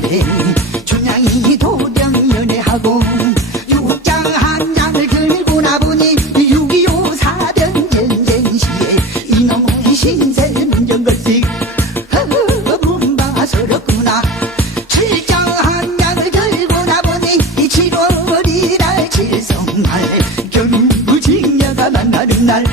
노래. 춘향이 도령 연애하고 육장 한 장을 들고 나보니 6.25 사변 전쟁 시에 이놈의 신세 문정걸식 문바스럽구나. 칠장 한 장을 들고 나보니 7월이라 칠성날 결국 무직녀가 만나는 날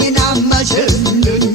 እኔን አማሸልኝ